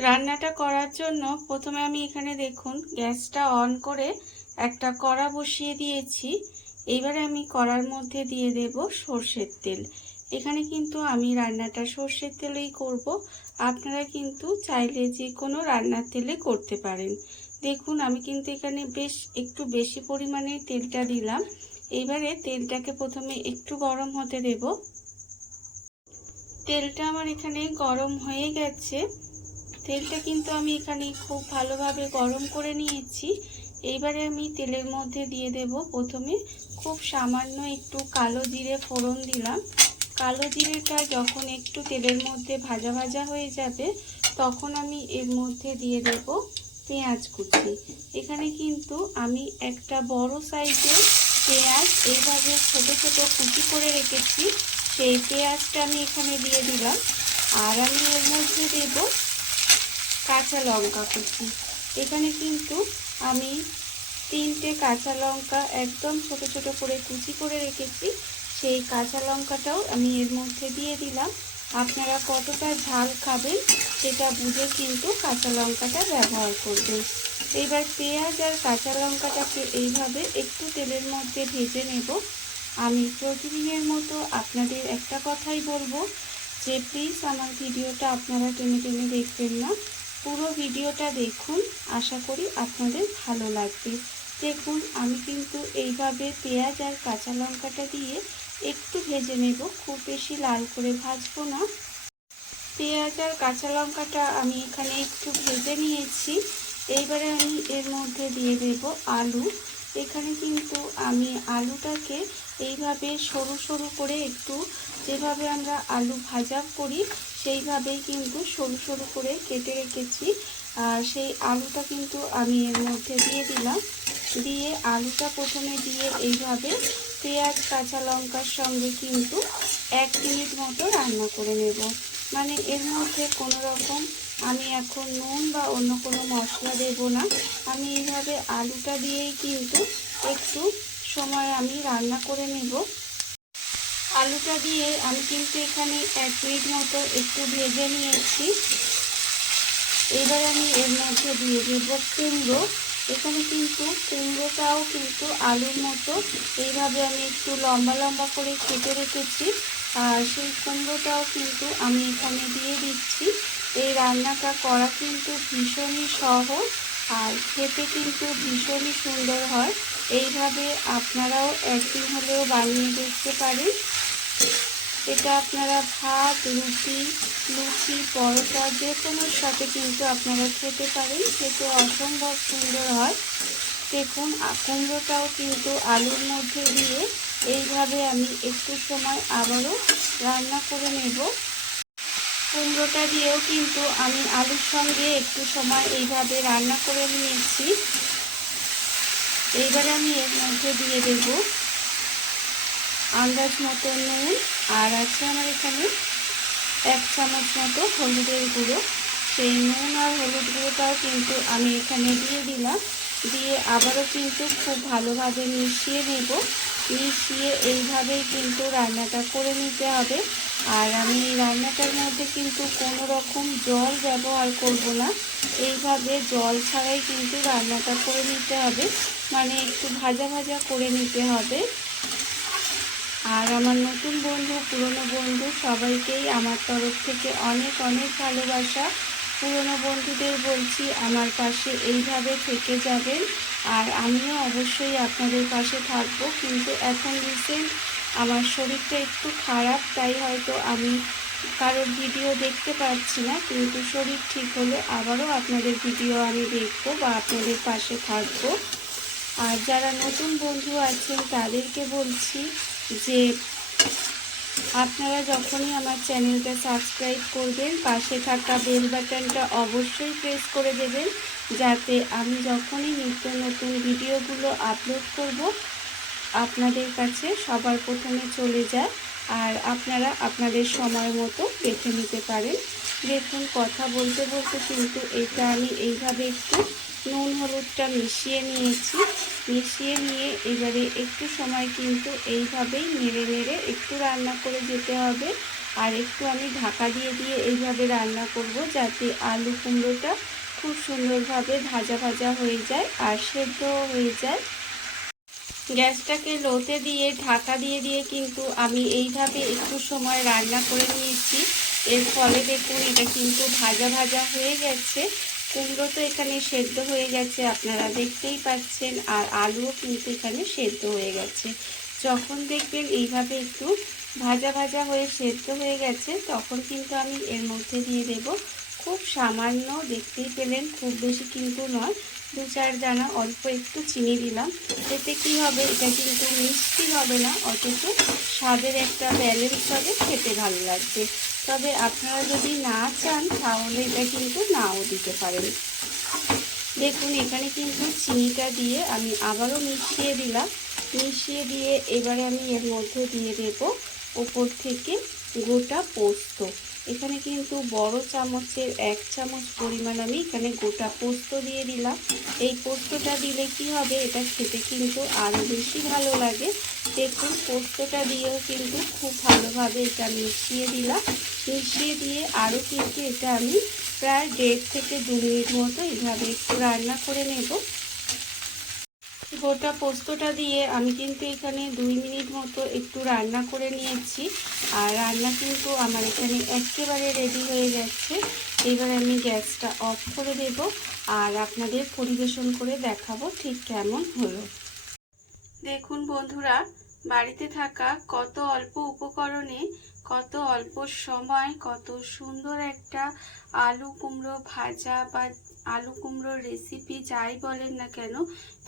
রান্নাটা করার জন্য প্রথমে আমি এখানে দেখুন গ্যাসটা অন করে একটা কড়া বসিয়ে দিয়েছি। এইবারে আমি কড়ার মধ্যে দিয়ে দেব সর্ষের তেল। এখানে কিন্তু আমি রান্নাটা সর্ষের তেলেই করব। আপনারা কিন্তু চাইলে যে কোনো রান্নার তেলে করতে পারেন। দেখুন আমি কিন্তু এখানে বেশ একটু বেশি পরিমাণে তেলটা দিলাম। এইবারে তেলটাকে প্রথমে একটু গরম হতে দেব। তেলটা আমার এখানে গরম হয়ে গেছে। তেলটা কিন্তু আমি এখানে খুব ভালোভাবে গরম করে নিয়েছি। এইবারে আমি তেলের মধ্যে দিয়ে দেব। প্রথমে খুব সামান্য একটু কালো জিরে ফোড়ন দিলাম। কালো জিরেটা যখন একটু তেলের মধ্যে ভাজা ভাজা হয়ে যাবে, তখন আমি এর মধ্যে দিয়ে দেব পেঁয়াজ কুচি। এখানে কিন্তু আমি একটা বড় সাইজের পেঁয়াজ এইভাবে ছোট ছোট কুচি করে রেখেছি। সেই পেঁয়াজটা আমি এখানে দিয়ে দিলাম। আর আমি এর মধ্যে দেব কাঁচা লঙ্কা কুচি। এখানে কিন্তু আমি তিনটে কাঁচা লঙ্কা একদম ছোট ছোট করে কুচি করে রেখেছি। সেই কাঁচা লঙ্কাটাও আমি এর মধ্যে দিয়ে দিলাম। আপনারা কতটা ঝাল খাবেন সেটা বুঝে কিন্তু কাঁচা লঙ্কাটা ব্যবহার করবেন। এবার পেঁয়াজ আর কাঁচা লঙ্কাটাকে এইভাবে একটু তেলের মধ্যে ভেজে নেব। আমি প্রতিদিনের মতো আপনাদের একটা কথাই বলব যে, প্লিজ আমার ভিডিওটা আপনারা টেনে টেনে দেখবেন না। পুরো ভিডিওটা দেখুন। আশা করি আপনাদের ভালো লাগবে। দেখুন, আমি কিন্তু এইভাবে পেঁয়াজ আর কাঁচা লঙ্কাটা দিয়ে একটু ভেজে নেব। খুব বেশি লাল করে ভাজবো না। পেঁয়াজ আর কাঁচা লঙ্কাটা আমি এখানে একটু ভেজে নিয়েছি। এইবারে আমি এর মধ্যে দিয়ে দেব আলু। এখানে কিন্তু আমি আলুটাকে এইভাবে সরু সরু করে একটু যেভাবে আমরা আলু ভাজা করি সেইভাবেই কিন্তু সরু সরু করে কেটে রেখেছি। আর সেই আলুটা কিন্তু আমি এর মধ্যে দিয়ে দিলাম। দিয়ে আলুটা প্রথমে দিয়ে এইভাবে পেঁয়াজ, কাঁচা লঙ্কার সঙ্গে কিন্তু এক মিনিট মতো রান্না করে নেব। মানে এর মধ্যে কোনো রকম আমি এখন নুন বা অন্য কোনো মশলা দেব না। আমি এইভাবে আলুটা দিয়েই কিন্তু একটু সময় আমি রান্না করে নেব। আলুটা দিয়ে আমি কিন্তু এখানে এক মিনিট মতো একটু ভেজে নিয়েছি। এবার আমি এর মধ্যে দিয়ে দেব কুমড়ো। এখানে কিন্তু কুমড়োটাও কিন্তু আলুর মতো। এইভাবে আমি একটু লম্বা লম্বা করে কেটে রেখেছি। আর সেই কুমড়োটাও কিন্তু আমি এখানে দিয়ে দিচ্ছি। এই রান্নাটা করা কিন্তু ভীষণই সহজ আর খেতে কিন্তু ভীষণই সুন্দর হয়। এইভাবে আপনারাও একদিন হলেও বানিয়ে দেখতে পারেন। এটা আপনারা ভাত, রুটি, লুচি, পরোটা যে কোনোর সাথে কিন্তু আপনারা খেতে পারেন। খেতে অসম্ভব সুন্দর হয়। দেখুন কুমড়োটাও কিন্তু আলুর মধ্যে দিয়ে এইভাবে আমি একটু সময় আবারও রান্না করে নেব। কুমড়োটা দিয়েও কিন্তু আমি আলুর সঙ্গে একটু সময় এইভাবে রান্না করে নিয়েছি। এইবারে আমি এর মধ্যে দিয়ে দেব। আন্দাজ মতো নুন আর আছে আমার এখানে এক চামচ মতো হলুদের গুঁড়ো। সেই নুন আর হলুদ গুঁড়োটাও কিন্তু আমি এখানে দিয়ে দিলাম। দিয়ে আবারও কিন্তু খুব ভালোভাবে মিশিয়ে নেব। মিশিয়ে এইভাবেই কিন্তু রান্নাটা করে নিতে হবে। আর আমি এই রান্নাটার মধ্যে কিন্তু কোনো রকম জল ব্যবহার করব না। এইভাবে জল ছাড়াই কিন্তু রান্নাটা করে নিতে হবে। মানে একটু ভাজা ভাজা করে নিতে হবে। আর আমার নতুন বন্ধু, পুরনো বন্ধু সবাইকেই আমার তরফ থেকে অনেক অনেক ভালোবাসা। পুরনো বন্ধুদের বলছি আমার পাশে এইভাবে থেকে যাবেন আর আমিও অবশ্যই আপনাদের পাশে থাকব। কিন্তু এখন রিসেন্ট আমার শরীরটা একটু খারাপ, তাই হয়তো আমি কারোর ভিডিও দেখতে পাচ্ছি না। কিন্তু শরীর ঠিক হলে আবারও আপনাদের ভিডিও আমি দেখব বা আপনাদের পাশে থাকব। আর যারা নতুন বন্ধু আছেন তাদেরকে বলছি যে আপনারা যখনই আমার চ্যানেলটা সাবস্ক্রাইব করবেন, পাশে থাকা বেল বাটনটা অবশ্যই প্রেস করে দেবেন, যাতে আমি যখনই নিত্য নতুন ভিডিওগুলো আপলোড করব, আপনাদের কাছে সবার প্রথমে চলে যায় আর আপনারা আপনাদের সময় মতো দেখে নিতে পারেন। দেখুন, কথা বলতে বলতে কিন্তু এটা আমি এইভাবে একটু নুন, হলুদটা মিশিয়ে নিয়েছি। মিশিয়ে নিয়ে এবারে একটু সময় কিন্তু এইভাবেই নেড়ে নেড়ে একটু রান্না করে যেতে হবে। আর একটু আমি ঢাকা দিয়ে দিয়ে এইভাবে রান্না করব যাতে আলু কুমড়োটা খুব সুন্দরভাবে ভাজা ভাজা হয়ে যায় আর সেদ্ধ হয়ে যায়। গ্যাসটাকে লোতে দিয়ে, ঢাকা দিয়ে দিয়ে কিন্তু আমি এইভাবে একটু সময় রান্না করে নিয়েছি। এর ফলে দেখুন এটা কিন্তু ভাজা ভাজা হয়ে গেছে। কুমড়ো তো এখানে সেদ্ধ হয়ে গেছে, আপনারা দেখতেই পাচ্ছেন, আর আলুও কিন্তু এখানে সেদ্ধ হয়ে গেছে। যখন দেখবেন এইভাবে একটু ভাজা ভাজা হয়ে সেদ্ধ হয়ে গেছে, তখন কিন্তু আমি এর মধ্যে দিয়ে দেব খুব সামান্য, দেখতেই পেলেন, খুব বেশি কিন্তু নয়, দু চার দানা অল্প একটু চিনি দিলাম। এতে কি হবে, এটা কিন্তু মিষ্টি হবে না, অথচ স্বাদের একটা ব্যালেন্স হবে, খেতে ভালো লাগবে। তবে আপনারা যদি না চান, তাহলে এটা কিন্তু নাও দিতে পারেন। দেখুন, এখানে কিন্তু চিনিটা দিয়ে আমি আবারও মিশিয়ে দিলাম। মিশিয়ে দিয়ে এবারে আমি এর মধ্যে দিয়ে দেব ওপর থেকে গোটা পোস্ত। এখানে কিন্তু বড় চামচের এক চামচ পরিমাণ আমি এখানে গোটা পোস্ত দিয়ে দিলাম। এই পোস্তটা দিলে কি হবে? এটা খেতে কিন্তু আরও বেশি ভালো লাগে। দেখুন, পোস্তটা দিয়েও কিন্তু খুব ভালোভাবে এটা মিশিয়ে দিলাম। মিশিয়ে দিয়ে আরও কিন্তু এটা আমি প্রায় দেড় থেকে দু মিনিট মতো এইভাবে একটু রান্না করে নেব। গোটা পোস্তটা দিয়ে আমি কিন্তু এখানে দুই মিনিট মতো একটু রান্না করে নিয়েছি। আর রান্না কিন্তু আমার এখানে একেবারে রেডি হয়ে যাচ্ছে এবার আমি গ্যাসটা অফ করে দেব আর আপনাদের পরিবেশন করে দেখাবো ঠিক কেমন হলো। দেখুন বন্ধুরা, বাড়িতে থাকা কত অল্প উপকরণে, কত অল্প সময়, কত সুন্দর একটা আলু কুমড়ো ভাজা বা আলু কুমড়োর রেসিপি যাই বলেন না কেন,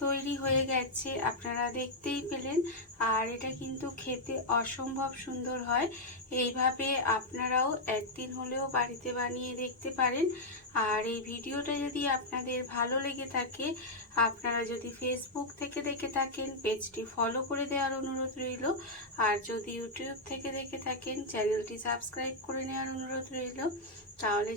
তৈরি হয়ে গেছে, আপনারা দেখতেই পেলেন। আর এটা কিন্তু খেতে অসম্ভব সুন্দর হয়। এইভাবে আপনারাও একদিন হলেও বাড়িতে বানিয়ে দেখতে পারেন। আর এই ভিডিওটা যদি আপনাদের ভালো লেগে থাকে, আপনারা যদি ফেসবুক থেকে দেখে থাকেন, পেজটি ফলো করে দেওয়ার অনুরোধ রইল। আর যদি ইউটিউব থেকে দেখে থাকেন চ্যানেলটি সাবস্ক্রাইব করে নেওয়ার অনুরোধ রইল। তাহলে